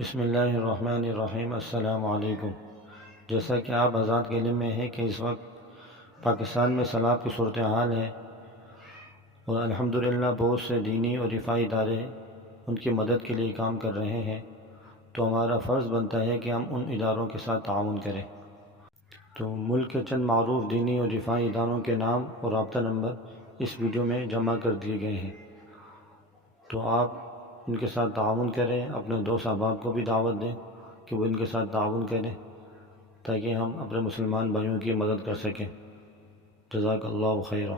بسم اللہ الرحمن الرحیم۔ السلام علیکم۔ جیسا کہ آپ حضرات کے علم میں ہے کہ اس وقت پاکستان میں سیلاب کی صورتحال ہے اور الحمدللہ بہت سے دینی اور رفاہی ادارے ان کی مدد کے لیے کام کر رہے ہیں، تو ہمارا فرض بنتا ہے کہ ہم ان اداروں کے ساتھ تعاون کریں۔ تو ملک کے چند معروف دینی اور رفاہی اداروں کے نام اور رابطہ نمبر اس ویڈیو میں جمع کر دیے گئے ہیں، تو آپ ان کے ساتھ تعاون کریں، اپنے دوست احباب کو بھی دعوت دیں کہ وہ ان کے ساتھ تعاون کریں تاکہ ہم اپنے مسلمان بھائیوں کی مدد کر سکیں۔ جزاک اللہ خیرہ۔